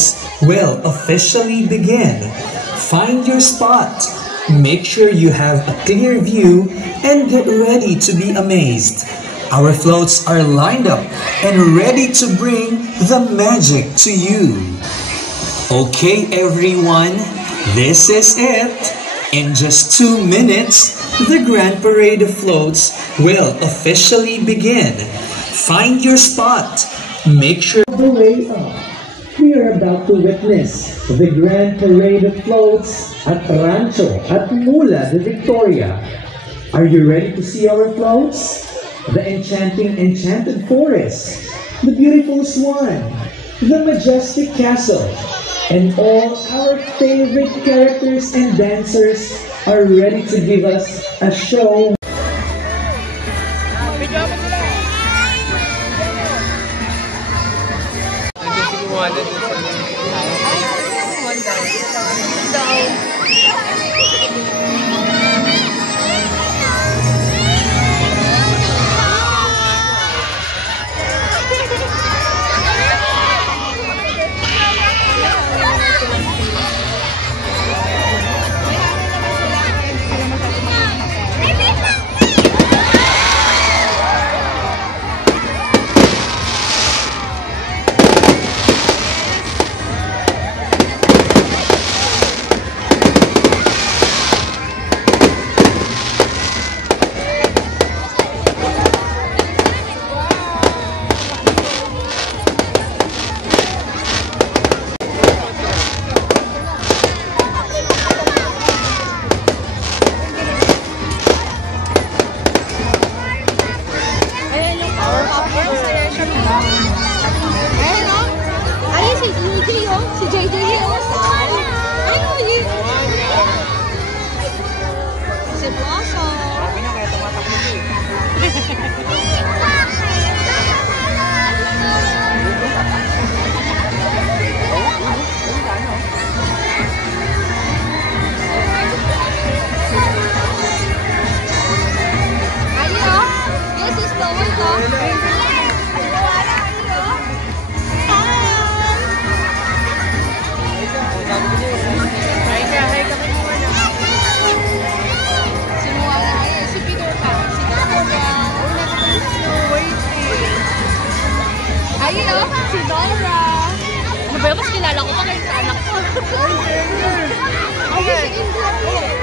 floats will officially begin. Find your spot. Make sure you have a clear view and get ready to be amazed. Our floats are lined up and ready to bring the magic to you. Okay, everyone, this is it. In just 2 minutes, the Grand Parade of Floats will officially begin. Find your spot. Make sure the way up. We are about to witness the Grand Parade of Floats at Rancho at Mula de Victoria. Are you ready to see our floats? The enchanting enchanted forest, the beautiful swan, the majestic castle, and all our favorite characters and dancers are ready to give us a show. Si JJ yun. Ano yun? Si Blossom. Sabi niya kaya tumatakbo siya. Ayo, this is the one to. Ayo, si Dora. Ano ba yun? Mas kilala ko pa kayo sa anak ko. Ay, si India.